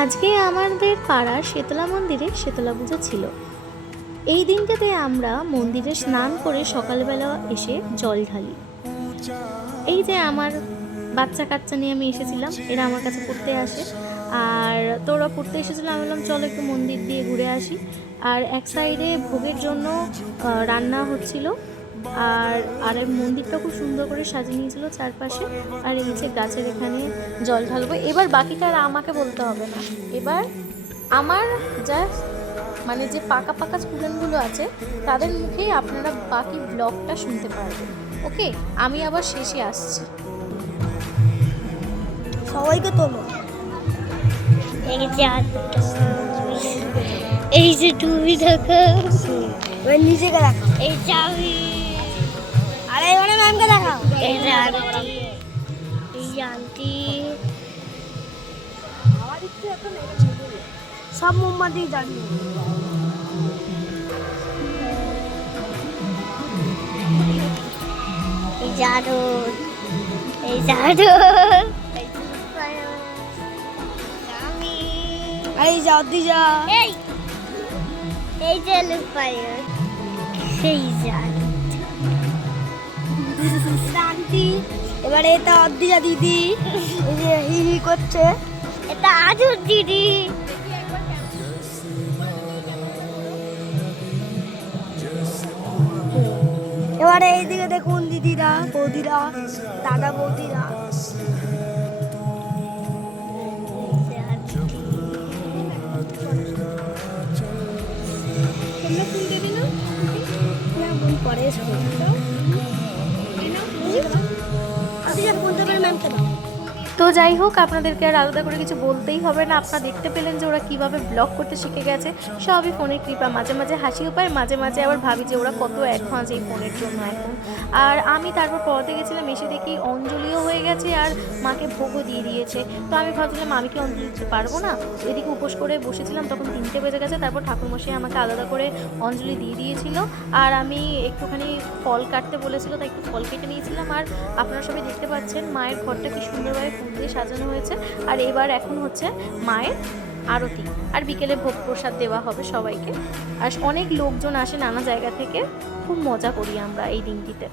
আজকে আমাদের পাড়ার শীতলা মন্দিরে শীতলা পুজো ছিল। এই দিনটাতে আমরা মন্দিরে স্নান করে সকালবেলা এসে জল ঢালি। এই যে আমার বাচ্চা কাচ্চা নিয়ে আমি এসেছিলাম, এরা আমার কাছে পড়তে আসে। আর তোরা পড়তে এসেছিলো, আমি বললাম চলো একটু মন্দির দিয়ে ঘুরে আসি। আর এক সাইডে ভোগের জন্য রান্না হচ্ছিল। আর আর এই মন্দিরটা খুব সুন্দর করে সাজিয়ে নিয়েছিল চারপাশে। আর এই নিচে গাছের এখানে জল ঢালবো। এবার বাকিটা আর আমাকে বলতে হবে না, এবার আমার জাস্ট মানে যে পাকা পাকা স্টুডেন্টগুলো আছে তাদের মুখেই আপনারা বাকি ব্লগটা শুনতে পারবেন। ওকে, আমি আবার শেষে আসছি। সবাইকে তোলো। এই যে তুমি দেখো, এবার নিজেকে দেখাও। এই যে আমি, আরে এবারে ম্যামকে দেখাও। এই যে আন্টি, এই যে আন্টি, সব মোমবাতি জ্বালিয়ে। এই জাদুর, এই জাদুর, আমি, এই যা দিজা। এই এই যে লুপায়, সেই জাদু শান্তি। এবারে এটা অদ্দিজা দিদি, এই যে হি হি করছে। এটা আজুর দিদি। এবারে এইদিকে দেখুন দিদিরা, বৌদিরা, দাদা বৌদিরা। পরে ম্যামকে দাও। তো যাই হোক, আপনাদেরকে আর আলাদা করে কিছু বলতেই হবে না। আপনারা দেখতে পেলেন যে ওরা কীভাবে ব্লগ করতে শিখে গেছে। সবই ফোনের কৃপা। মাঝে মাঝে হাসিও পায়, মাঝে মাঝে আবার ভাবি যে ওরা কত অ্যাডভান্স এই ফোনের জন্য এখন। আর আমি তারপর পড়াতে গেছিলাম, এসে দেখি অঞ্জলিও হয়ে গেছে আর মাকে ভোগও দিয়ে দিয়েছে। তো আমি ভাবছিলাম আমি কি অঞ্জলি দিতে পারবো না। এদিকে উপোস করে বসেছিলাম, তখন 3টে বেজে গেছে। তারপর ঠাকুরমশাই আমাকে আলাদা করে অঞ্জলি দিয়ে দিয়েছিল। আর আমি একটুখানি ফল কাটতে বলেছিল, তাই একটু ফল কেটে নিয়েছিলাম। আর আপনারা সবাই দেখতে পাচ্ছেন মায়ের ঘরটা কি সুন্দরভাবে ফুল দিয়ে সাজানো হয়েছে। আর এবার এখন হচ্ছে মায়ের আরতি, আর বিকেলে ভোগ প্রসাদ দেওয়া হবে সবাইকে। আর অনেক লোকজন আসে নানা জায়গা থেকে, খুব মজা করি আমরা এই দিনটিতে।